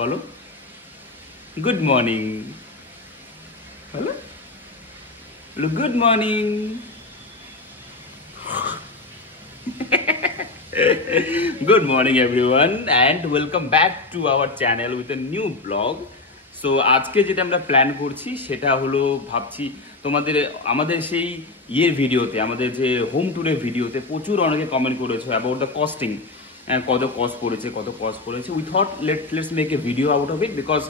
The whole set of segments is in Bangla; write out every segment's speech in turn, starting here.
বলো গুড মর্নিং, বলো good morning. Good morning everyone and welcome back to our channel with a new vlog. So আজকে যেটা আমরা প্ল্যান করছি সেটা হলো ভাবছি আমাদের সেই ভিডিওতে, আমাদের যে হোম ট্যুরের ভিডিওতে প্রচুর অনেকে কমেন্ট করেছে অ্যাবাউট দ্য কস্টিং, কত কস্ট পড়েছে। We thought let's make a video out of it, because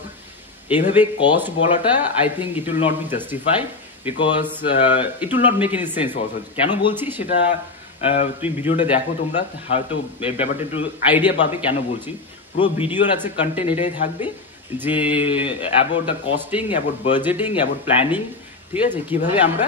এভাবে কস্ট বলাটা I think it will not be justified, because it will not make any sense also. কেন বলছি সেটা তুমি ভিডিওটা দেখো, তোমরা হয়তো ব্যাপারটা একটু আইডিয়া পাবে কেন বলছি। পুরো ভিডিওর আছে কন্টেন্ট এটাই থাকবে যে about the costing, about budgeting, about planning, ঠিক আছে, কিভাবে আমরা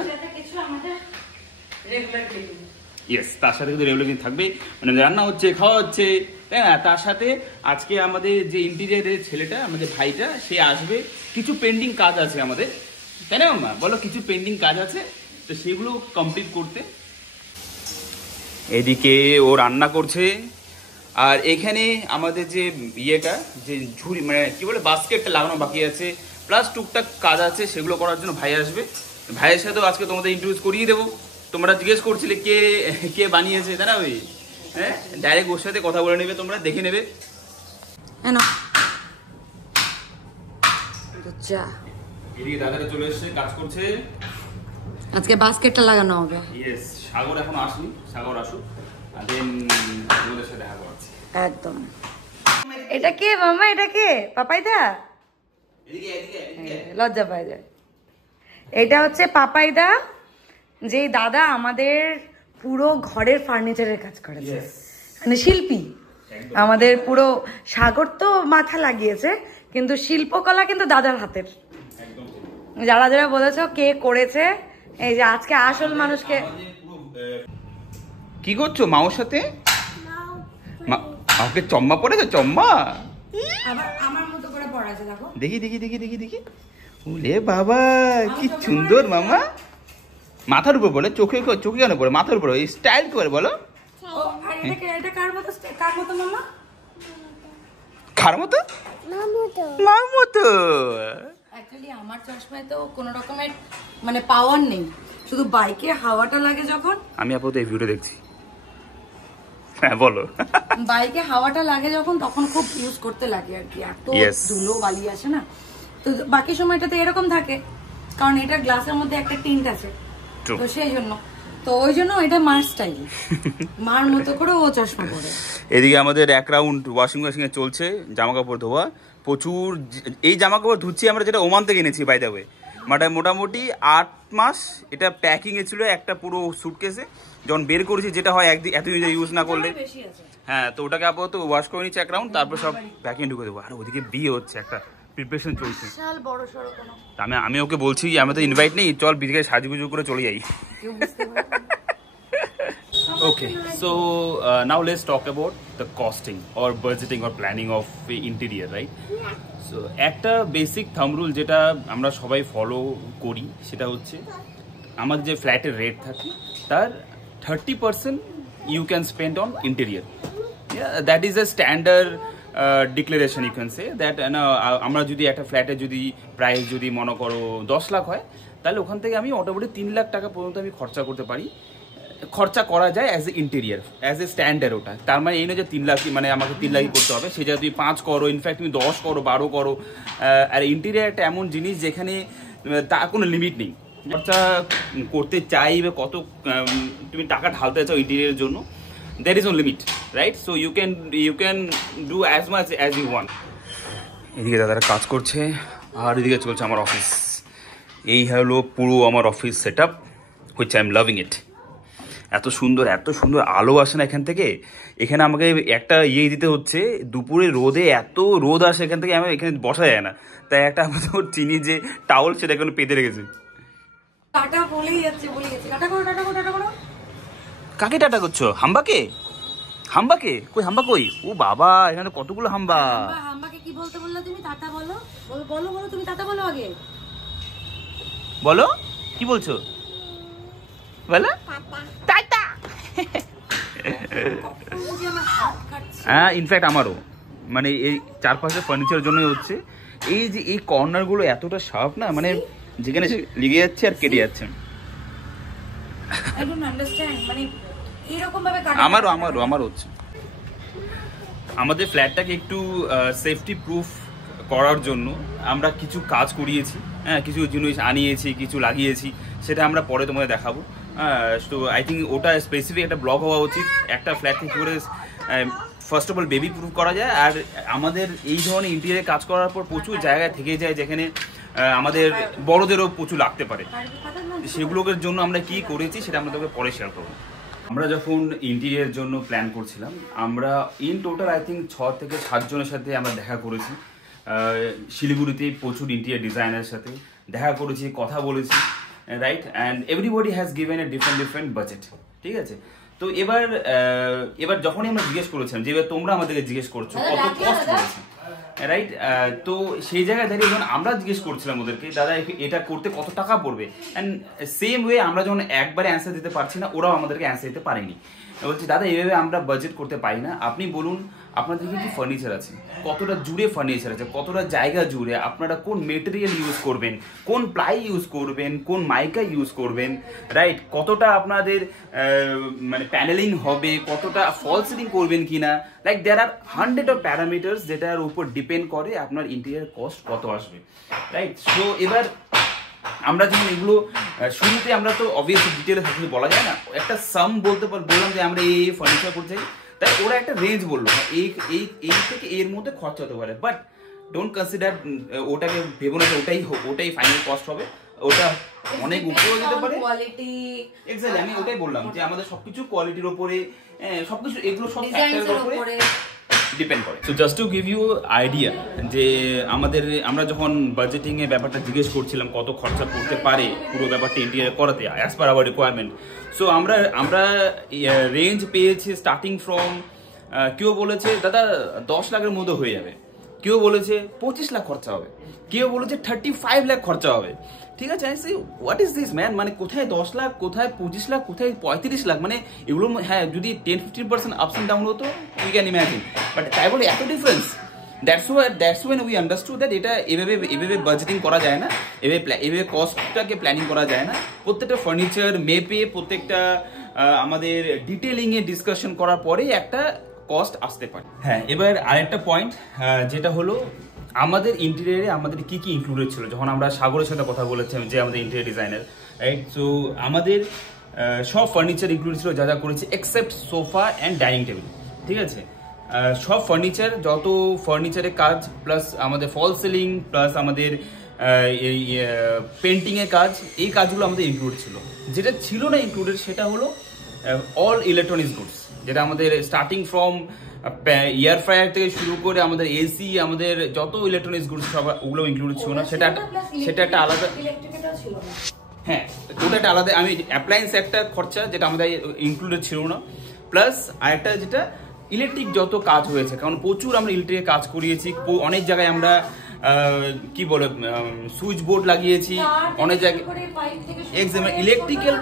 ইয়েস তার সাথে কিন্তু রেগুলার থাকবে, মানে রান্না হচ্ছে, খাওয়া হচ্ছে, তাই না। তার সাথে আজকে আমাদের যে ইন্টিরিয়ারের ছেলেটা, আমাদের ভাইটা, সে আসবে। কিছু পেন্ডিং কাজ আছে আমাদের, তাই না মামা, বলো কিছু পেন্ডিং কাজ আছে, তো সেগুলো কমপ্লিট করতে। এদিকে ও রান্না করছে, আর এখানে আমাদের যে যে ঝুড়ি, মানে কি বলে, বাস্কেটটা লাগানো বাকি আছে, প্লাস টুকটাক কাজ আছে, সেগুলো করার জন্য ভাই আসবে। ভাইয়ের সাথেও আজকে তোমাদের ইন্ট্রোডিউস করিয়ে দেবো। তোমরা জিজ্ঞেস করছিলে কে কে বানিয়েছে, তাই না ওই, হ্যাঁ, ডাইরেক্ট ওর সাথে কথা বলে নেবে, তোমরা দেখে নেবে। এদিকে দাদারা চলে এসছে, কাজ করছে। আজকে বাস্কেটটা লাগানো হবে। ইয়েস, সাগর এখন আসুন, সাগর আসুক, আর দেন তোমাদের সাথে দেখা করছি একদম। এটা কে মামা, এটা কে? পাপাইদা? লজ্জা পাই যায়। এটা হচ্ছে পাপাইদা, যে দাদা আমাদের পুরো ঘরের ফার্নিচারের কাজ করেছে, মানে শিল্পী আমাদের পুরো। সাগর তো মাথা লাগিয়েছে, কিন্তু শিল্পকলা কিন্তু দাদার হাতের। যারা যারা বলেছ কে করেছে, এই যে আজকে আসল মানুষকে। কি করছো মাওর সাথে? মাওকে চম্মা পড়েছে, চম্মা আমার মতো করে পড়াছে, দেখো। দেখি দেখি দেখি দেখি দেখি, ওলে বাবা কি সুন্দর মামা। মাথার উপর বলে, চোখে চোখে কেন পড়ে, মাথার উপর স্টাইল করে বলো। এটা কার মতো? কার মতো মামা? কার মতো? মার মতো। অ্যাকচুয়ালি আমার চশমায় তো কোনো রকমের মানে পাওয়ার নেই, শুধু বাইকে হাওয়াটা লাগে যখন। আমি আপাতত এই ভিডিও দেখছি, হ্যাঁ বলো। বাইকে হাওয়াটা লাগে যখন, তখন খুব ইউজ করতে লাগে আর কি, এত ধুলো বালি আসে না, তো বাকি সময়টাতে এরকম থাকে, কারণ এটা গ্লাসের মধ্যে একটা টিন্ট আছে, তো সেই জন্য, তো ওই জন্য এটা মার স্টাইল, মার মতো করে ও চশমা পরে। এদিকে আমাদের এক রাউন্ড ওয়াশিং মেশিনে চলছে, জামা কাপড় ধোয়া প্রচুর। এই জামা কাপড় ধুচ্ছি আমরা, যেটা ওমান থেকে এনেছি বাই দ্য ওয়ে, মোটামুটি 8 মাস এটা প্যাকিং এ ছিল, একটা পুরো সুটকেসে। যখন বের করেছি, যেটা হয় একদিন এতদিন ইউজ না করলে, হ্যাঁ, তো ওটাকে আপাতত ওয়াশ করে নিচ্ছি এক রাউন্ড, তারপর সব প্যাকিং ঢুকে দেবো। আর ওদিকে বিয়ে হচ্ছে, একটা প্রিপারেশন চলছে। আমি ওকে বলছি, আমি তো ইনভাইট নেই, চল বিদিকে সাজুগুজু করে চলে যাই। Okay, so now let's talk about the costing or budgeting or planning of the interior, right? So একটা বেসিক থাম্ব রুল যেটা আমরা সবাই ফলো করি, সেটা হচ্ছে আমাদের যে ফ্ল্যাটের রেট থাকে তার 30% you can spend on interior. Yeah, that is a standard declaration, you can say that আমরা যদি একটা ফ্ল্যাটে যদি প্রাইস যদি মনে করো 10 লাখ হয়, তাহলে ওখান থেকে আমি মোটামুটি 3 লাখ টাকা পর্যন্ত আমি খরচা করতে পারি, খরচা করা যায় as a interior, as a standard. ওটা তার মানে এই নয় যে 3 লাখ, মানে আমাকে 3 লাখই করতে হবে, সে জায়গায় তুমি 5 করো, ইনফ্যাক্ট তুমি 10 করো, 12 করো। আর ইন্টেরিয়ার একটা এমন জিনিস যেখানে তার কোনো লিমিট নেই, খরচা করতে চাই বা কত তুমি টাকা ঢালতে চাও ইন্টেরিয়ারের জন্য, that is no limit, right? So you can do as much as you want. এদিকে দাদারা কাজ করছে, আর এদিকে চলছে আমার অফিস। এই হলো পুরো আমার office set up, which I am loving ইট। এত সুন্দর আলো আসে না এখান থেকে। এখানে আমাকে একটা দিতে হচ্ছে, দুপুরে রোদে এত রোদ আসে এখান থেকে, আমার এখানে বসা যায় না, তাই একটা চিনি যে টাওয়াল, সেটা এখানে পেতে রেখেছে। টাটা বলেই যাচ্ছে, টাটা করো, টাটা করো, টাটা করো। কাকে টাটা করছো? হাম্বাকে? হাম্বাকে কই? হাম্বা কই? ও বাবা, এখানে কতগুলো হাম্বা। হাম্বাকে কি বলতে বললা তুমি? টাটা বলো, বলো বলো, তুমি টাটা বলো আগে, বলো কি বলছো, বলো টাটা। হ্যাঁ, ইনফ্যাক্ট আমারও মানে এই চারপাশে ফার্নিচারের জন্যই হচ্ছে। এই যে এই কর্নারগুলো এতটা শার্প না, মানে যেখানে লেগে যাচ্ছে আর কেটে যাচ্ছে। আমারও হচ্ছে। আমাদের ফ্ল্যাটটাকে একটু সেফটি প্রুফ করার জন্য আমরা কিছু কাজ করিয়েছি, হ্যাঁ, কিছু জিনিস আনিয়েছি, কিছু লাগিয়েছি, সেটা আমরা পরে তোমাদের দেখাবো। তো আই থিঙ্ক ওটা স্পেসিফিক একটা ব্লগ হওয়া উচিত, একটা ফ্ল্যাটকে কী করে first of all baby proof করা যায়। আর আমাদের এই ধরনের ইন্টেরিয়ারে কাজ করার পর প্রচুর জায়গায় থেকে যায় যেখানে আমাদের বড়দেরও প্রচুর লাগতে পারে। সেগুলোর জন্য আমরা কি করেছি সেটা আমরা তোকে পরে শেয়ার করবো। আমরা যখন ইন্টেরিয়ারের জন্য প্ল্যান করছিলাম, আমরা ইন টোটাল আই থিঙ্ক 6 থেকে 7 জনের সাথে আমরা দেখা করেছি। শিলিগুড়িতে প্রচুর ইন্টেরিয়ার ডিজাইনারের সাথে দেখা করেছি, কথা বলেছি, right? And everybody has given a different budget, ঠিক আছে? তো এবার যখনই আমরা জিজ্ঞেস করেছিলাম যে এবার তোমরা আমাদেরকে জিজ্ঞেস করছো কত কস্ট পড়েছে, রাইট? তো সেই জায়গায় দাঁড়িয়ে যখন আমরা জিজ্ঞেস করছিলাম ওদেরকে, দাদা এটা করতে কত টাকা পড়বে, অ্যান্ড সেম ওয়ে আমরা যখন একবারে অ্যান্সার দিতে পারছি না, ওরাও আমাদেরকে অ্যান্সার দিতে পারেনি। বলছি দাদা এইভাবে আমরা বাজেট করতে পারি না, আপনি বলুন আপনাদের কি ফার্নিচার আছে, কতটা জুড়ে ফার্নিচার আছে, কতটা জায়গা জুড়ে, আপনারা কোন মেটেরিয়াল ইউজ করবেন, কোন প্লাই ইউজ করবেন, কোন মাইকা ইউজ করবেন, রাইট? কতটা আপনাদের মানে প্যানেলিং হবে, কতটা ফল সিলিং করবেন কিনা, like there are 100 of parameters যেটার উপর ডিপেন্ড করে আপনার ইন্টেরিয়ার কস্ট কত আসবে, রাইট? সো এবার আমরা যখন এগুলো শুরুতে আমরা তো অবভিয়াসলি ডিটেলে সবকিছু বলা যায় না, একটা সাম বললাম যে আমরা এই ফার্নিচার করতে চাই, তাই ওরা একটা রেঞ্জ বললো এই থেকে এর মধ্যে খরচা হতে পারে, বাট ডোন্ট কনসিডার ওটাকে ভেবো না যে ওটাই ফাইনাল কস্ট হবে, ওটা অনেক উপরেও যেতে পারে। এক্স্যাক্টলি, আমি ওটাই বললাম যে আমাদের সবকিছু কোয়ালিটির উপরে, সবকিছু এগুলো সব ফ্যাক্টরের উপরে ডিপেন্ড করে। So just to give you idea যে আমরা যখন বাজেটিং এর ব্যাপারটা জিজ্ঞেস করছিলাম কত খরচা পড়তে পারে পুরো ব্যাপারটা ইন্টেরিয়ার করাতে as per our requirement, so আমরা রেঞ্জ পেয়েছি স্টার্টিং ফ্রম, কেউ বলেছে দাদা 10 লাখের মধ্যে হয়ে যাবে, কেউ বলেছে 25 লাখ খরচা হবে, কেউ বলেছে 35 লাখ খরচা হবে, ঠিক আছে? হোয়াট ইজ দিস ম্যান, মানে কোথায় 10 লাখ, কোথায় 25 লাখ, কোথায় 35 লাখ, মানে এগুলো হ্যাঁ যদি 10-15% আপস অ্যান্ড ডাউন হতো উই ক্যান ইম্যাজিন, বাট তাই বলে এত difference. That's when we understood that এটা এভাবে বাজেটিং করা যায় না, এভাবে কস্টটাকে প্ল্যানিং করা যায় না। প্রত্যেকটা ফার্নিচার মেপে, প্রত্যেকটা আমাদের ডিটেলিংয়ে ডিসকাশন করার পরে একটা কস্ট আসতে পারে। হ্যাঁ, এবার আরেকটা পয়েন্ট যেটা হলো আমাদের ইন্টেরিয়ারে আমাদের কি কি ইনক্লুডেড ছিল, যখন আমরা সাগরের সাথে কথা বলেছিলাম যে আমাদের ইন্টেরিয়ার ডিজাইনার, রাইট? সো আমাদের সব ফার্নিচার ইনক্লুডেড ছিল, যা যা করেছি except sofa and dining table, ঠিক আছে? সব ফার্নিচার, যত ফার্নিচারের কাজ প্লাস আমাদের ফল সিলিং প্লাস আমাদের এই পেন্টিংয়ের কাজ, এই কাজগুলো আমাদের ইনক্লুড ছিল। যেটা ছিল না ইনক্লুডেড সেটা হলো অল ইলেকট্রনিক্স গুডস, যেটা আমাদের স্টার্টিং ফ্রম এয়ার ফ্রায়ার থেকে শুরু করে আমাদের এসি, আমাদের যত ইলেকট্রনিক্স গুডস সব ওগুলো ইনক্লুডেড ছিল না। সেটা একটা আলাদা, হ্যাঁ ওটা একটা আলাদা। আমি অ্যাপ্লায়েন্স একটা খরচা যেটা আমাদের ইনক্লুডেড ছিল না, প্লাস আরেকটা যেটা ইলেকট্রিক যত কাজ হয়েছে, কারণ প্রচুর আমরা ইলেকট্রিকের কাজ করিয়েছি, অনেক জায়গায় আমরা কি বলে সুইচ বোর্ড লাগিয়েছি, অনেক জায়গায় ইলেকট্রিক্যাল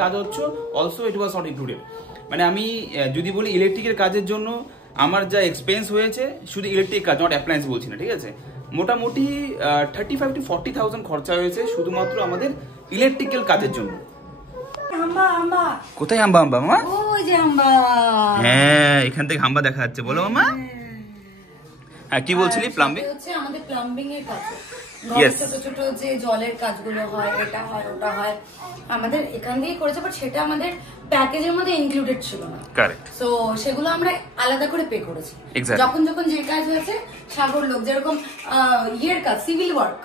কাজ হচ্ছে also it was not included. মানে আমি যদি বলি ইলেকট্রিকের কাজের জন্য আমার যা এক্সপেন্স হয়েছে, শুধু ইলেকট্রিক কাজ, নট অ্যাপ্লায়েন্স বলছি না, ঠিক আছে? মোটামুটি 35 to 40,000 খরচা হয়েছে শুধুমাত্র আমাদের ইলেকট্রিক্যাল কাজের জন্য। কোথায় হাম্বা মামা? হ্যাঁ, এখান থেকে হাম্বা দেখা যাচ্ছে। বলো মামা। হ্যাঁ, কি বলছিলি? প্লাম্বিং হচ্ছে আমাদের প্লাম্বিং এর কাজ, ছোট ছোট যে জলের কাজগুলো হয়, এটা হয় ওটা হয়, আমাদের এখান দিয়ে করেছে, বাট সেটা আমাদের প্যাকেজের মধ্যে ইনক্লুডেড ছিল না। কারেক্ট। সো সেগুলো আমরা আলাদা করে পে করেছি। যখন যে কাজ হয়েছে, সাগর লোক যেরকম ইয়ের কাজ, সিভিল ওয়ার্ক,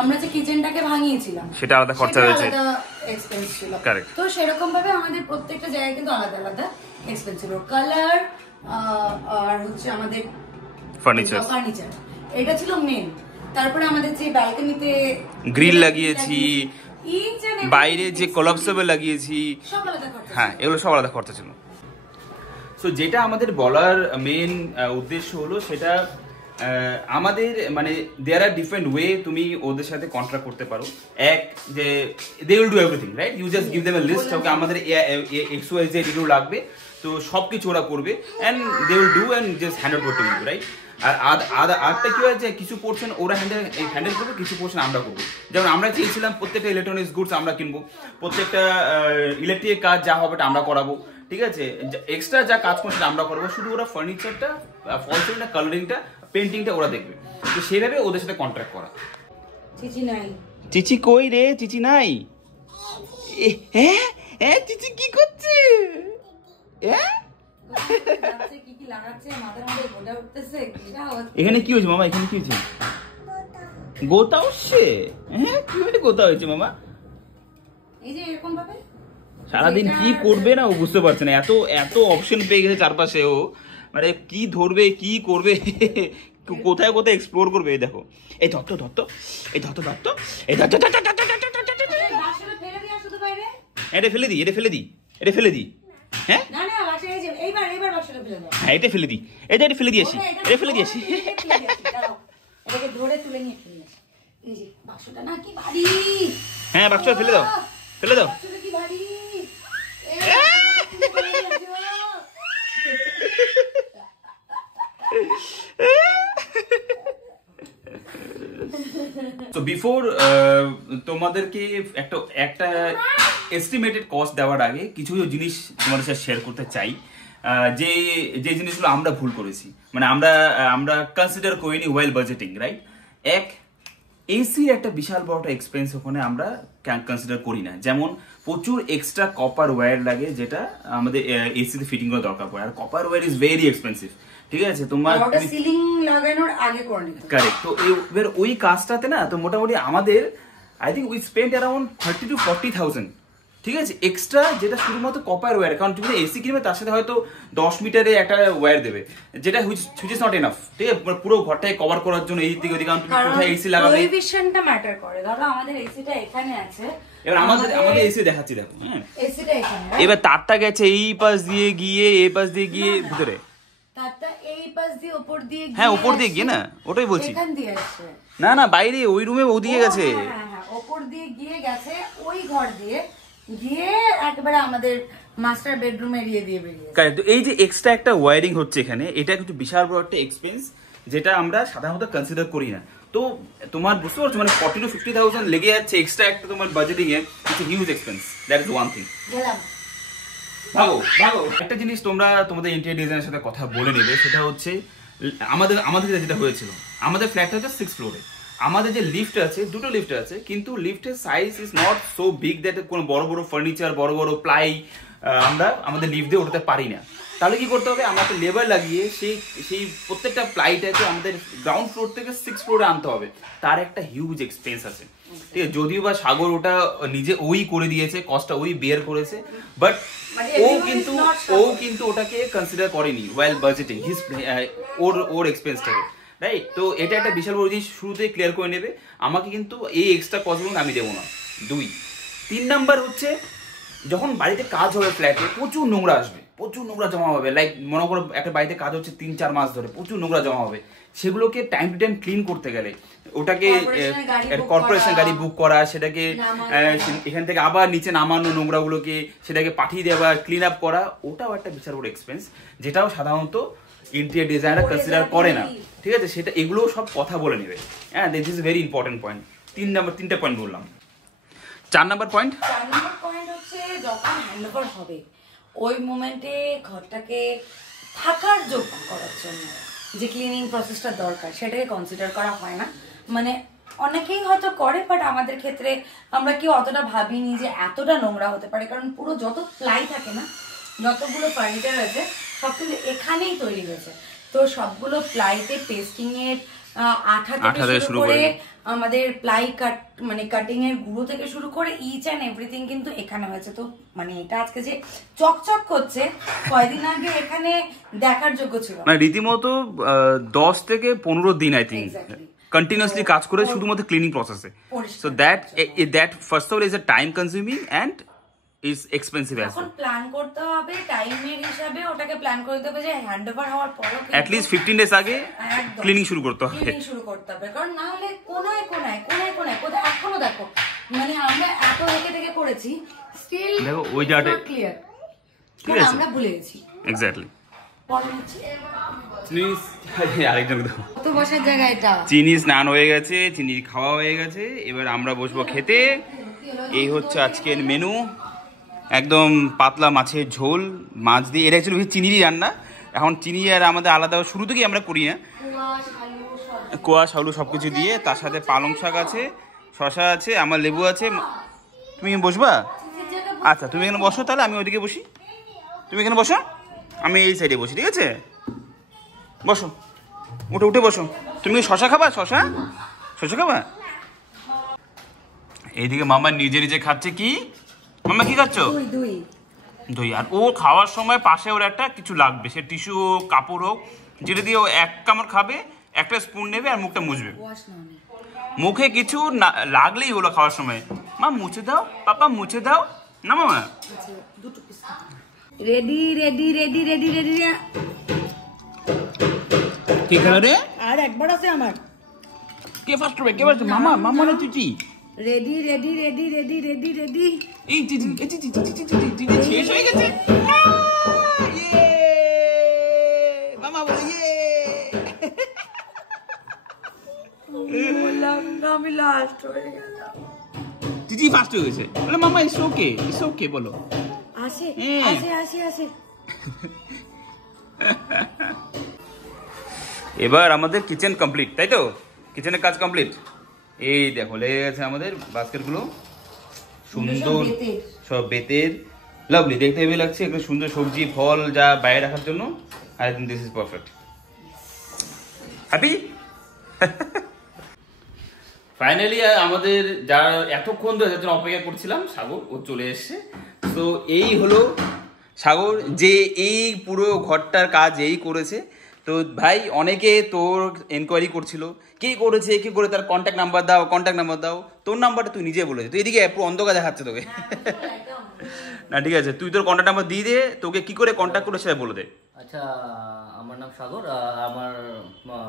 আমরা যে কিচেনটাকে ভাঙিয়েছিলাম সেটা আলাদা খরচা হয়েছে, আলাদা এক্সপেন্স ছিল। তো সেরকম ভাবে আমাদের প্রত্যেকটা জায়গায় কিন্তু আলাদা আলাদা এক্সপেন্স ছিল। কালার আর হচ্ছে আমাদের ফার্নিচার, এটা ছিল মেন। তারপরে আমাদের যে ব্যালকনিতে গ্রিল লাগিয়েছি, বাইরে যে কোলাপসেবল লাগিয়েছি, হ্যাঁ এগুলো সব আলাদা খরচা ছিল। সো যেটা আমাদের বলার মেন উদ্দেশ্য হলো সেটা আমাদের মানে দেয়ার আর ডিফারেন্ট ওয়ে তুমি ওদের সাথে কন্ট্রাক্ট করতে পারো। এক যে they will do everything, right? You just give them a list, okay আমাদের XYZ এগুলো লাগবে, তো তো সব কিছু ওরা করবে and they will do and just hand over to you, right? আর আরেকটা কি হয়েছে, কিছু পোর্শন ওরা হ্যান্ডেল করবে, কিছু পোর্শন আমরা করবো। যেমন আমরা চেয়েছিলাম প্রত্যেকটা ইলেকট্রনিক্স গুডস আমরা কিনবো, প্রত্যেকটা ইলেকট্রিক কাজ যা হবে আমরা করাবো, ঠিক আছে? এক্সট্রা যা কাজ করছে আমরা করবো, শুধু ওরা ফার্নিচারটা, ফল সিলিংটা, কালারিংটা, পেন্টিংটা ওরা দেখবে। তো সেভাবে ওদের সাথে কন্ট্রাক্ট করা। চিচি নাই, চিচি কই রে? চিচি নাই? হ্যাঁ চিচি কি করছে? এখানে কি হয়েছে মামা? এখানে কি হয়েছে? গোতা হচ্ছে? হ্যাঁ কি হয়েছে? গোতা হয়েছে মামা? এই যে এরকম ভাবে সারাদিন কি করবে না ও বুঝতে পারছে না, এত এত অপশন পেয়ে গেছে চারপাশে ও, মানে কি ধরবে কি করবে কোথায় কোথায় এক্সপ্লোর করবে। এই দেখো, এই ধরতো ধরতো, এই ধরতো ধরতো, এই ধরতো, এটা ফেলে দিই, এটা ফেলে দিই, এটা ফেলে দিই। হ্যাঁ হ্যাঁ এটা ফেলে দিই, এটা এটা ফেলে দিয়েছি, এটা ফেলে দিয়েছি। হ্যাঁ বাক্সটা ফেলে দাও, ফেলে দাও। তো বিফোর তোমাদেরকে একটা এস্টিমেটেড কস্ট দেওয়ার আগে কিছু জিনিস তোমাদের সাথে শেয়ার করতে চাই, যে যে জিনিসগুলো আমরা ভুল করেছি, মানে আমরা কনসিডার করিনি ওয়েল বাজেটিং, রাইট? এসির একটা বিশাল বড় এক্সপেন্স ওখানে আমরা কনসিডার করি না। যেমন প্রচুর এক্সট্রা কপার ওয়্যার লাগে, যেটা আমাদের এসিতে ফিটিং করা দরকার পড়ে, আর copper wire is very expensive, ঠিক আছে? তোমার সিলিং লাগানোর আগে করে নিতে কারেক্ট। তো এবার ওই কাজটাতে না, তো মোটামুটি আমাদের I think we spend around 30,000 to 40,000, ঠিক আছে, এক্সট্রা, যেটা শুধুমাত্র কপার ওয়্যার। কারণ তুমি এসি কিনবে তার সাথে হয়তো 10 মিটারে একটা ওয়্যার দেবে, যেটা হুইচ ইজ নট এনাফ, ঠিক আছে, পুরো ঘরটাকে কভার করার জন্য এই দিকে ওদিকে। কারণ তুমি কোথায় এসি লাগাবে, পজিশনটা ম্যাটার করে। ধরো আমাদের এসিটা এখানে আছে, এবার আমাদের এসি দেখাচ্ছি, দেখো। হ্যাঁ এসিটা এখানে, এবার তারটা গেছে এই পাশ দিয়ে গিয়ে এই পাশ দিয়ে গিয়ে ভিতরে, তারটা এই পাশ দিয়ে উপর দিয়ে গিয়ে, হ্যাঁ উপর দিয়ে গিয়ে, না ওটাই বলছি, এখান দিয়ে আসছে, না না বাইরে ওই রুমে ওদিকে গেছে, হ্যাঁ উপর দিয়ে গিয়ে গেছে, ওই ঘর দিয়ে গিয়ে একেবারে আমাদের মাস্টার বেডরুম এরিয়া দিয়ে বেরিয়ে। কারেক্ট। তো এই যে এক্সট্রা একটা ওয়্যারিং হচ্ছে এখানে, এটা কিন্তু বিশাল বড় একটা এক্সপেন্স, যেটা আমরা সাধারণত কনসিডার করি না। তো তোমার বুঝতে পারছো, মানে 40,000 to 50,000 লেগে যাচ্ছে এক্সট্রা একটা তোমার budgeting A, it's a huge expense. That is one thing. ভাগো ভাগো। একটা জিনিস তোমরা তোমাদের ইন্টেরিয়র ডিজাইনের সাথে কথা বলে নেবে, সেটা হচ্ছে আমাদের যেটা হয়েছিল, আমাদের ফ্ল্যাটটা হচ্ছে 6th ফ্লোরে, আমাদের যে লিফট আছে, দুটো লিফট আছে, কিন্তু লিফটের size is not so big that কোনো বড় বড় ফার্নিচার, বড় বড় প্লাই আমরা আমাদের লিফট দিয়ে ওঠাতে পারি না। তাহলে কি করতে হবে, আমরা একটা লেবার লাগিয়ে সেই প্রত্যেকটা প্লাইটাকে আমাদের গ্রাউন্ড ফ্লোর থেকে 6th ফ্লোরে আনতে হবে। তার একটা হিউজ এক্সপেন্স আছে, ঠিক আছে? যদিও বা সাগর ওটা নিজে ওই করে দিয়েছে, কস্টটা ওই বেয়ার করেছে, বাট ও কিন্তু ওটাকে কনসিডার করেনি ওয়েল বাজেটিং হিজ ওর এক্সপেন্সটাকে, রাইট? তো এটা একটা বিশাল বড় জিনিস শুরুতেই ক্লিয়ার করে নেবে। আমাকে কিন্তু এই এক্সট্রা কস্টগুলো আমি দেবো না। 3 নাম্বার হচ্ছে, যখন বাড়িতে কাজ হবে ফ্ল্যাটে, প্রচুর নোংরা আসবে, প্রচুর নোংরা জমা হবে। লাইক মনে করো একটা বাড়িতে কাজ হচ্ছে 3-4 মাস ধরে, প্রচুর নোংরা জমা হবে। সেগুলোকে টাইম টু টাইম ক্লিন করতে গেলে ওটাকে কর্পোরেশন গাড়ি বুক করা, সেটাকে এখান থেকে আবার নিচে নামানো নোংরাগুলোকে, সেটাকে পাঠিয়ে দেওয়া, ক্লিন আপ করা, ওটাও একটা বিশাল বড় এক্সপেন্স, যেটাও সাধারণত ইন্টেরিয়র ডিজাইনার কনসিডার করে না, ঠিক আছে? সেটা এগুলো সব কথা বলে নেবে। হ্যাঁ, this is very important point. 3 point বললাম। 4 নাম্বার পয়েন্ট হচ্ছে, যখন হ্যান্ডওভার হবে ওই মোমেন্টে ঘরটাকে থাকার যোগ্য করার জন্য যে ক্লিনিং প্রসেসটা দরকার, সেটাকে কনসিডার করা হয় না। মানে অনেকেই হয়তো করে, বাট আমাদের ক্ষেত্রে আমরা কেউ অতটা ভাবিনি যে এতটা নোংরা হতে পারে। কারণ পুরো যত প্লাই থাকে না, যতগুলো ফার্নিচার আছে, সব কিন্তু এখানেই তৈরি হয়েছে। তো সবগুলো প্লাইতে পেস্টিং এর আঠা থেকে শুরু করে আমাদের প্লাই মানে কাটিং এর গুঁড়ো থেকে শুরু করে ইচ এন্ড এভরিথিং কিন্তু এখানে হয়েছে। তো মানে এটা আজকে যে চকচক করছে, কয়দিন আগে এখানে দেখার যোগ্য ছিল মানে রীতিমতো 10 থেকে 15 দিন আই থিঙ্ক কন্টিনিউয়াসলি কাজ করে শুধুমাত্র ক্লিনিং প্রসেসে। So that first of all is a time consuming and is expensive as well. Plan করতে হবে টাইমের হিসাবে, ওটাকে প্ল্যান করতে হবে যে হ্যান্ডওভার হওয়ার পরও at least 15 days আগে ক্লিনিং শুরু করতে হবে, কারণ না হলে কোনায় কোথায় এখনো দেখো, মানে আমরা এত দেখে করেছি, স্টিল দেখো ওই জায়গাটা ক্লিয়ার, আমরা ভুলে গেছি। এক্স্যাক্টলি। আরেকজন তো বসার জায়গা এটা। চিনি স্নান হয়ে গেছে, চিনি খাওয়া হয়ে গেছে, এবার আমরা বসবো খেতে। এই হচ্ছে আজকের মেনু, একদম পাতলা মাছের ঝোল, মাছ দিয়ে। এটা অ্যাকচুয়ালি চিনিরই রান্না। এখন চিনি আর আমাদের আলাদা শুরু থেকেই আমরা করি না, কোয়াশ আলু সব কিছু দিয়ে। তার সাথে পালং শাক আছে, শশা আছে, আমার লেবু আছে। তুমি বসবা? আচ্ছা তুমি এখানে বসো, তাহলে আমি ওইদিকে বসি। তুমি এখানে বসো, আমি এই সাইডে বসি, ঠিক আছে? বসো, উঠে উঠে বসো। তুমি শশা খাবা? শশা শশা খাবা? এইদিকে মামা নিজে নিজে খাচ্ছে। কি মামা কি খাচ্ছ? দই। আর ও খাওয়ার সময় পাশে ওর একটা কিছু লাগবে, সে টিস্যু হোক, কাপড় হোক, যেটা দিয়ে ও এক কামড় খাবে, একটা স্পুন নেবে আর মুখটা মুছবে। মুখে কিছু লাগলেই হলো খাওয়ার সময়। মা মুছে দাও, পাপা মুছে দাও না মামা। Ready ready ready ready ready. কি খেলো রে? আর একবার আছে আমার। কে ফার্স্ট হবে? কে ফার্স্ট? মামা, মামা না চিচি? Ready ready ready ready ready ready. এই চিচি, এই চিচি, চিচি, চিচি শেষ হয়ে গেছে। ইয়ে! মামা বলে ইয়ে! বললাম না আমি লাস্ট হয়ে গেলাম। চিচি ফার্স্ট হয়ে গেছে। বলে মামা ইটস ওকে, ইটস ওকে বলো। আসে আসে আসে আসে। এবার আমাদের কিচেন কমপ্লিট, তাই তো? কিচেনের কাজ কমপ্লিট। এই দেখো লেগে গেছে আমাদের বাস্কেটগুলো, সুন্দর সব বেতের, লাভলি, দেখতে হেভি লাগছে। একটা সুন্দর সবজি ফল যা বাইরে রাখার জন্য। I think this is perfect. Happy? Finally আমাদের যারা এতক্ষণ ধরে যার জন্য অপেক্ষা করছিলাম, সাগর ও চলে এসছে। তো এই হলো সাগর, যে এই পুরো ঘরটার কাজ এই করেছে। তো ভাই অনেকে তোর এনকোয়ারি করছিল, কে করেছে, কে করে, তার কন্ট্যাক্ট নাম্বার দাও, কন্ট্যাক্ট নাম্বার দাও। তোর নাম্বারটা তুই নিজে বলেছে, তুই এদিকে পুরো অন্ধকার দেখাচ্ছে তোকে। না ঠিক আছে, তুই তোর কন্ট্যাক্ট নাম্বার দিয়ে দে, তোকে কি করে কন্ট্যাক্ট করে সেটা বলে দে। আচ্ছা, আমার নাম সাগর, আমার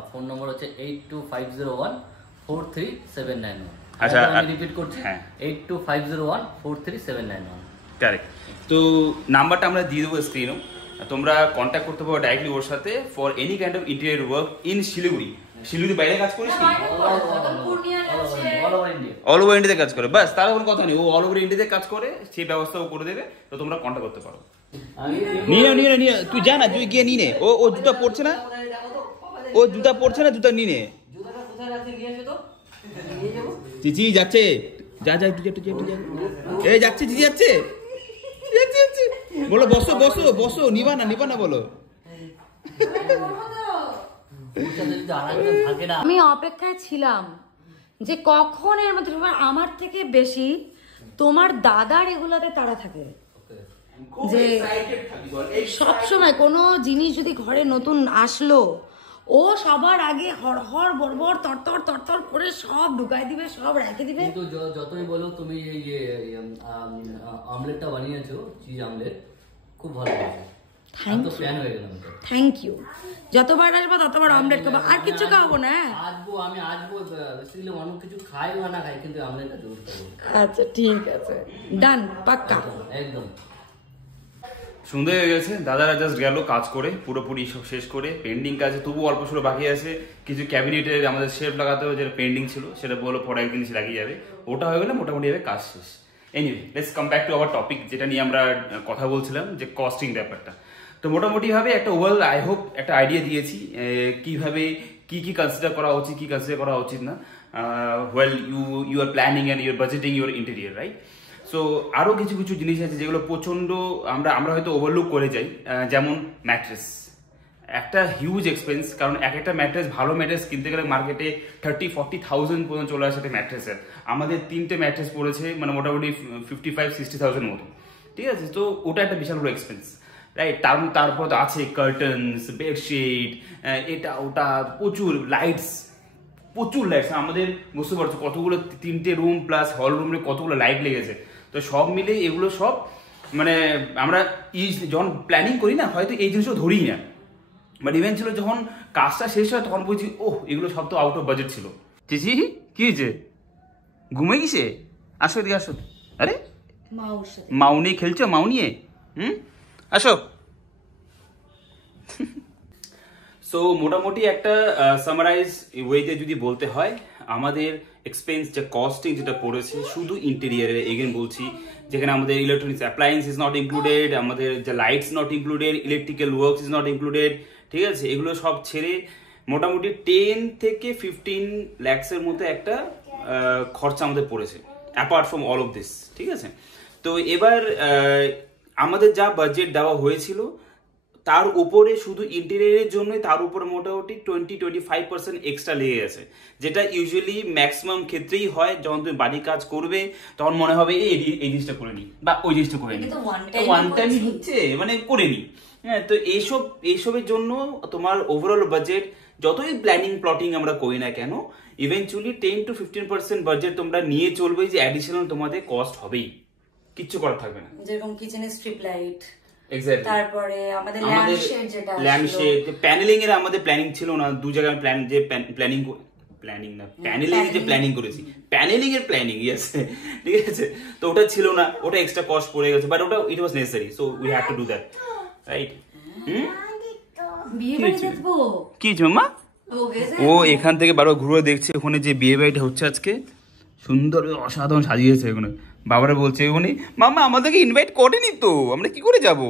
ফোন নম্বর হচ্ছে 8250143791। আচ্ছা আমি রিপিট করছি, 8250143791। কারেক্ট। তো নাম্বারটা আমরা দিয়ে দেবো স্ক্রিনেও, তোমরা কন্ট্যাক্ট করতে পারো ডাইরেক্টলি ওর সাথে for any kind of interior work in Siliguri. Siliguri বাইরে কাজ করিস কি? অল ওভার ইন্ডিয়াতে কাজ করে, বাস তাহলে কোনো কথা নেই। ও অল ওভার ইন্ডিয়াতে কাজ করে, সেই ব্যবস্থা ও করে দেবে। তো তোমরা কন্ট্যাক্ট করতে পারো। নিয়ে তুই যা না, তুই গিয়ে নিয়ে নে। ও জুতা পরছে না, ও জুতা পরছে না, জুতা নিয়ে নে। চিচি যাচ্ছে, যা যা তুই যা, এই যাচ্ছে, চিচি যাচ্ছে, বলো বসো বসো বসো, নিবা না বলো। আমি অপেক্ষায় ছিলাম যে কখন এর মধ্যে, আমার থেকে বেশি তোমার দাদার এগুলাতে তারা থাকে, যে সবসময় কোনো জিনিস যদি ঘরে নতুন আসলো, ও সবার আগে হড়হড় বড়বড় তরতর তরতর করে সব ঢুকাই দিবে, সব রেখে দিবে। কিন্তু যতই বলো তুমি এই যে আমলেটটা বানিয়েছো, চিজ আমলেট, খুব ভালো হয়েছে। Thank you. যতবার আসবো ততবার আমলেট খাবো, আর কিছু খাবো না। আমি আসবো, অনেক কিছু খাই বা না খাই, কিন্তু আমলেটটা জরুর খাবো। আচ্ছা ঠিক আছে, ডান, পাক্কা, একদম। সুন্দর হয়ে গেছে। দাদারা জাস্ট গেল কাজ করে, পুরোপুরি সব শেষ করে। পেন্ডিং কাজে তবু অল্প ছোট বাকি আছে। কিছু ক্যাবিনেটের আমাদের শেপ লাগাতে হবে, যেটা পেন্ডিং ছিল, সেটা বলো পরে একদিন সে লাগিয়ে যাবে। ওটা হয়ে গেলে মোটামুটি হবে কাজ শেষ। Anyway, let's come back to our topic, যেটা নিয়ে আমরা কথা বলছিলাম, যে কস্টিং ব্যাপারটা। তো মোটামুটিভাবে একটা ওভারঅল আই হোপ একটা আইডিয়া দিয়েছি, কিভাবে কি কনসিডার করা উচিত, কি কনসিডার করা উচিত না, well you are planning and you are budgeting your interior, right? So আরও কিছু কিছু জিনিস আছে যেগুলো প্রচণ্ড আমরা হয়তো ওভারলুক করে যাই, যেমন ম্যাট্রেস। একটা হিউজ এক্সপেন্স, কারণ একটা ম্যাট্রেস, ভালো ম্যাট্রেস কিনতে গেলে মার্কেটে 30-40,000 পর্যন্ত চলে আসে ম্যাট্রেসের। আমাদের 3টে ম্যাট্রেস পড়েছে মানে মোটামুটি 55-60,000 মতো, ঠিক আছে? তো ওটা একটা বিশাল বড় এক্সপেন্স, রাইট? তারপর তো আছে কার্টনস, বেডশিট, এটা ওটা, প্রচুর লাইটস। আমাদের বুঝতে পারছো কতগুলো, 3টে রুম প্লাস হল রুমে কতগুলো লাইট লেগেছে। তো সব মিলে এগুলো সব মানে আমরা যখন প্ল্যানিং করি না, হয়তো এই জিনিসটা ধরিই না, বাট ইভেন্টুয়ালি যখন কাজটা শেষ হয় তখন বলছি ওহ এগুলো সব তো আউট অফ বাজেট ছিল। চিচি কি হয়েছে, ঘুমে গেছে? আসো এদিকে আসো। আরে মাউ নিয়ে খেলছো, মাউ নিয়ে? আসো সো মোটামুটি একটা সামারাইজ ওয়েতে যদি বলতে হয়, আমাদের এক্সপেন্স যে কস্টিং যেটা পড়েছে শুধু ইন্টেরিয়ারে, এগেন বলছি, যেখানে আমাদের electronics appliance is not included, আমাদের যে lights not included, electrical works is not included, ঠিক আছে, এগুলো সব ছেড়ে মোটামুটি 10 থেকে 15 lakhs-এর মতো একটা খরচা আমাদের পড়েছে apart from all of this, ঠিক আছে। তো এবার আমাদের যা বাজেট দেওয়া হয়েছিল তার উপরে শুধু ইন্টেরিয়ারের জন্য তার উপরে মোটামুটি 20-25% এক্সট্রা লেগে গেছে, যেটা ইউজুয়ালি ম্যাক্সিমাম ক্ষেত্রেই হয়। যখন তুমি বাড়ির কাজ করবে তখন মনে হবে এই জিনিসটা করে নি বা ওই জিনিসটা করে নি, ওয়ান টাইম হচ্ছে মানে করে নি। হ্যাঁ, তো এইসবের জন্য তোমার ওভারঅল বাজেট যতই প্ল্যানিং প্লটিং আমরা করি না কেন, ইভেনচুয়ালি 10-15% বাজেট তোমরা নিয়ে চলবে, যে অ্যাডিশনাল তোমাদের কস্ট হবেই, কিচ্ছু করার থাকবে না। যেরকম কিচেনের স্ট্রিপ লাইট, এক্স্যাক্টলি, তারপরে আমাদের ল্যাম্পশেড, যেটা ল্যাম্পশেড, প্যানেলিং এর আমাদের প্ল্যানিং ছিল না, দু জায়গায় প্ল্যানিং না প্যানেলিং যে প্ল্যানিং করেছি, প্যানেলিং এর প্ল্যানিং, ইয়েস, ঠিক আছে, তো ওটা ছিল না, ওটা এক্সট্রা কস্ট পড়ে গেছে, বাট ওটা it was necessary, so we had to do that, right. বিয়ে বাড়ি দেখবো কি মামা? ও এখান থেকে বারবার ঘুরে দেখছে ওখানে যে বিয়ে বাড়িটা হচ্ছে আজকে, সুন্দর অসাধারণ সাজিয়েছে ওখানে। বাবারা বলছে ওখানে, মামা আমাদেরকে ইনভাইট করেনি তো, আমরা কি করে যাব?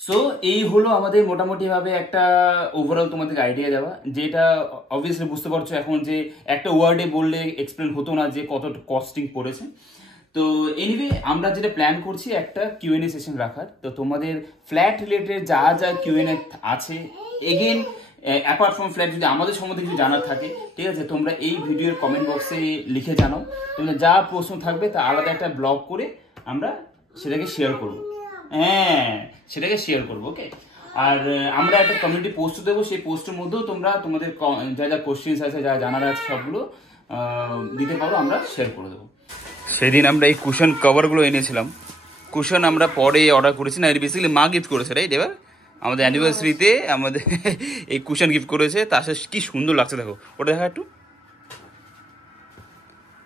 সো এই হলো আমাদের মোটামুটি ভাবে একটা ওভারঅল তোমাদেরকে আইডিয়া দেওয়া, যেটা অবভিয়াসলি বুঝতে পারছো এখন যে একটা ওয়ার্ডে বললে এক্সপ্লেন হতো না যে কত কস্টিং পড়েছে। তো এনিওয়ে আমরা যেটা প্ল্যান করছি একটা কিউএনএ সেশন রাখার, তো তোমাদের ফ্ল্যাট রিলেটেড যা যা কিউএনএ আছে, এগেন অ্যাপার্ট ফ্রম ফ্ল্যাট যদি আমাদের সম্বন্ধে কিছু জানার থাকে, ঠিক আছে, তোমরা এই ভিডিওর কমেন্ট বক্সে লিখে জানাও, তোমরা যা প্রশ্ন থাকবে তা আলাদা একটা ব্লগ করে আমরা সেটাকে শেয়ার করবো, হ্যাঁ সেটাকে শেয়ার করবো, ওকে। আর আমরা একটা কমিউনিটি পোস্ট দেবো, সেই পোস্টের মধ্যেও তোমরা তোমাদের যা যা কোশ্চেন্স আছে, যা জানার আছে সবগুলো দিতে পারো, আমরা শেয়ার করে দেবো। সেদিন আমরা এই কুশন কভারগুলো এনেছিলাম, কুশন আমরা পরে অর্ডার করেছি না, বেসিক্যালি মা গিফট করেছে, রাইট? এবার আমাদের অ্যানিভার্সারিতে আমাদের এই কুশন গিফট করেছে, তার সাথে কি সুন্দর লাগছে দেখো, ওটা দেখা একটু,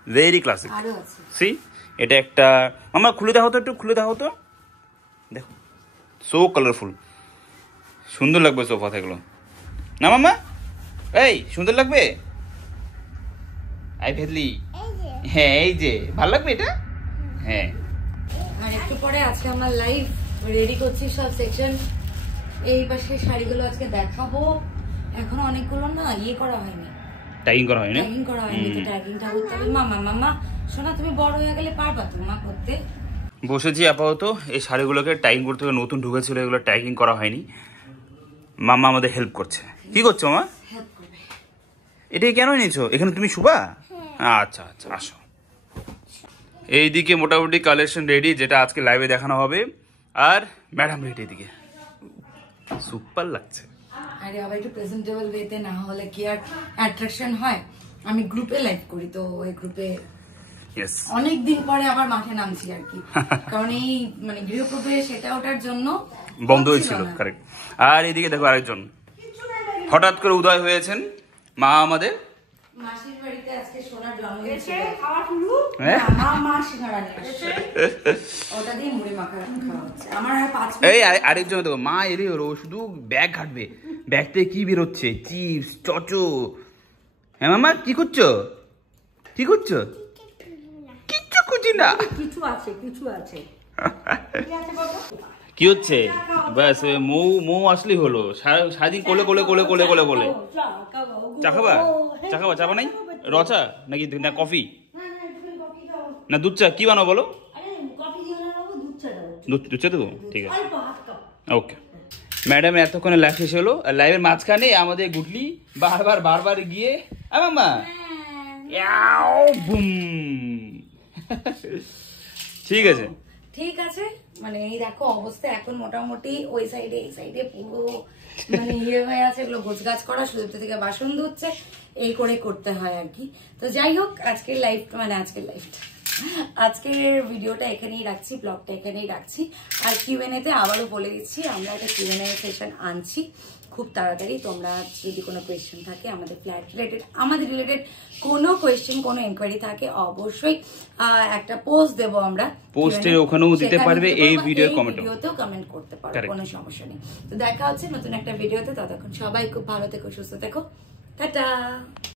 ভেরি ক্লাসিক। সি এটা একটা মামা খুলে দাও তো, একটু খুলে দাও তো, দেখো সো কালারফুল, সুন্দর লাগবে সোফা থাকলো না মামা? এই সুন্দর লাগবে, আই ভেদলি, হ্যাঁ এই যে ভালো লাগবে এটা, হ্যাঁ। আর একটু পরে আজকে আমরা লাইভ রেডি করছি সব সেকশন, এই পাশে শাড়িগুলো আজকে দেখাবো, এখনো অনেকগুলো না ইয়ে করা হয়নি, ট্যাগিং করা হয়নি, ট্যাগিং করা হয়নি, তো ট্যাগিংটা করতে হবে। মামা শোনা তুমি বড় হয়ে গেলে পারবা তো মা করতে। বসেছি আপাতত এই শাড়িগুলোকে ট্যাগিং করতে হবে, নতুন ঢুকেছিল, এগুলো ট্যাগিং করা হয়নি, মামা আমাদের হেল্প করছে। কি করছো মামা? এটা কেন এনেছো? এখানে তুমি শুবা? আচ্ছা আচ্ছা আসো। এইদিকে মোটামুটি কালেকশন রেডি, যেটা আজকে লাইভে দেখানো হবে, আর ম্যাডাম রেডি, এদিকে সুপার লাগছে। আরে আবার একটু প্রেজেন্টেবল ওয়েতে না হলে কি আর অ্যাট্রাকশন হয়। আমি গ্রুপে লাইভ করি, তো ওই গ্রুপে অনেক দিন পরে আবার মাঠে নামছি আর কি, কারণ এই মানে গৃহপ্রবেশ সেটা ওটার জন্য বন্ধ হয়েছিল, কারেক্ট। আর এদিকে দেখো আরেকজন হঠাৎ করে উদয় হয়েছেন, মা আমাদের মাসির বাড়িতে আজকে সোনার জন্মদিন ছিল, মা সিঙ্গারা নিয়ে আসছে, ওটা দিয়ে মুড়ি মাখা খাওয়া হচ্ছে। আমার আর 5 মিনিট। এই আরেকজন দেখো মা এলে ও শুধু ব্যাগ ঘাটবে, ব্যাগ থেকে কি বেরোচ্ছে, চিপস চচো। হ্যাঁ মামা কি করছো? কি করছো? কিচ্ছু খুঁজি না, কিছু আছে কি হচ্ছে? ব্যাস মৌ আসলেই হলো, সারাদিন কোলে কোলে কোলে কোলে কোলে কোলে। চা খাবা? চা নাই? রচা নাকি না কফি না দুধ চা? কি বানাবো বলো? দুধ চা দেবো, ঠিক আছে ওকে। ম্যাডাম এতক্ষণে লাইভ শেষ হলো, লাইভের মাঝখানে আমাদের গুটলি বারবার গিয়ে মামা বুম। ঠিক আছে মানে এই দেখো অবস্থা এখন মোটামুটি ওই সাইডে এই সাইডে পুরো মানে ইয়ে হয়ে আছে, এগুলো গোছগাছ করা, সুদীপ্ত থেকে বাসন ধুচ্ছে, এই করে করতে হয় আর কি। তো যাই হোক আজকের আজকের ভিডিওটা এখানেই রাখছি, ব্লগটা এখানেই রাখছি। আর কিউএনএ তে আবারও বলে দিচ্ছি, আমরা একটা কিউএনএ সেশন আনছি খুব তাড়াতাড়ি। তোমরা যদি কোনো কোয়েশ্চেন থাকে আমাদের ফ্ল্যাট রিলেটেড, আমাদের রিলেটেড কোনো কোয়েশ্চেন, কোনো এনকোয়ারি থাকে, অবশ্যই একটা পোস্ট দেবো আমরা, পোস্টে ওখানেও দিতে পারবে, এই ভিডিওতেও কমেন্ট করতে পারো, কোনো সমস্যা নেই। তো দেখা হচ্ছে নতুন একটা ভিডিওতে, ততক্ষণ সবাই খুব ভালো থেকো, সুস্থ থেকো, টাটা।